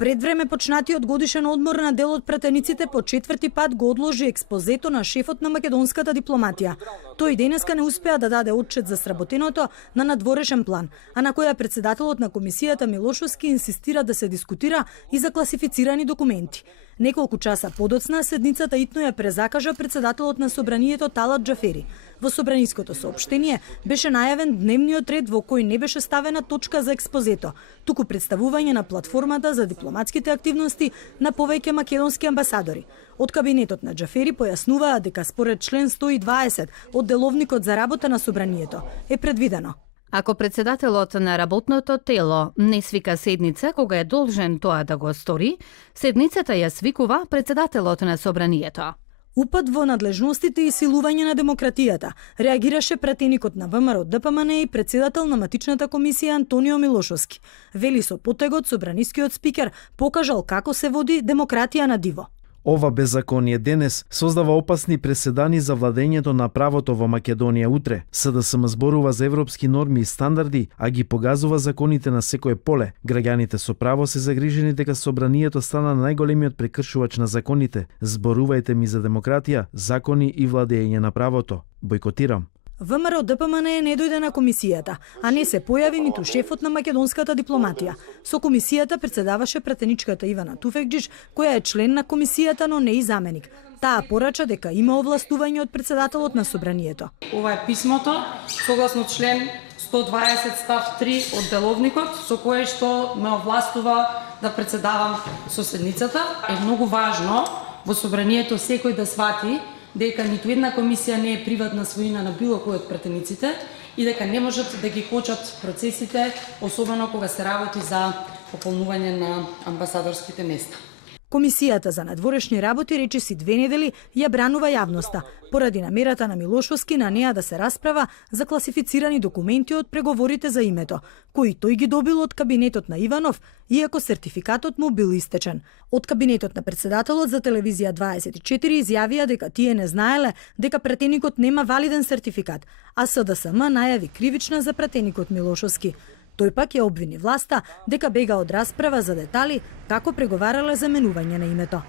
Пред време почнатиот годишен одмор на дел од пратениците по четврти пат го одложи експозето на шефот на македонската дипломатија. Тој денеска не успеа да даде отчет за сработеното на надворешен план, а на која председателот на комисијата Милошовски инсистира да се дискутира и за класифицирани документи. Неколку часа подоцна седницата итно ја презакажа председателот на собранието Талат Џафери. Во собраниското соопштение беше најавен дневниот ред во кој не беше ставена точка за експозето, туку представување на платформата за дипломатските активности на повеќе македонски амбасадори. Од кабинетот на Џафери појаснуваа дека според член 120 од деловникот за работа на собранието е предвидено: ако председателот на работното тело не свика седница кога е должен тоа да го стори, седницата ја свикува председателот на собранието. Упад во надлежностите и силување на демократијата, реагираше пратеникот на ВМРО ДПМН и председател на матичната комисија Антонио Милошовски. Вели со потегот собранискиот спикер покажал како се води демократија на диво. Ова беззаконие денес создава опасни преседани за владењето на правото во Македонија утре. СДСМ зборува за европски норми и стандарди, а ги погазува законите на секое поле. Граѓаните со право се загрижени дека собранието стана најголемиот прекршувач на законите. Зборувајте ми за демократија, закони и владење на правото. Бойкотирам. ВМРО ДПМН не дојде на комисијата, а не се појави ниту шефот на македонската дипломатија. Со комисијата председаваше пратеничката Ивана Туфекџич, која е член на комисијата, но не и заменик. Таа порача дека има овластување од председателот на собранието. Ова е писмото, согласно член 120 став 3 од деловникот, со кое што ме овластува да председавам со седницата. Е многу важно во собранието секој да свати дека ниту една комисија не е приватна своина на било кој од пратениците и дека не можат да ги кочат процесите, особено кога се работи за пополнување на амбасадорските места. Комисијата за надворешни работи речиси 2 недели ја бранува јавноста, поради намерата на Милошовски на неа да се расправа за класифицирани документи од преговорите за името, кои тој ги добил од кабинетот на Иванов, иако сертификатот му бил истечен. Од кабинетот на председателот за телевизија 24 изјавија дека тие не знаеле дека пратеникот нема валиден сертификат, а СДСМ најави кривична за пратеникот Милошовски. Тој пак ја обвини власта дека бега од расправа за детали како преговарале за менување на името.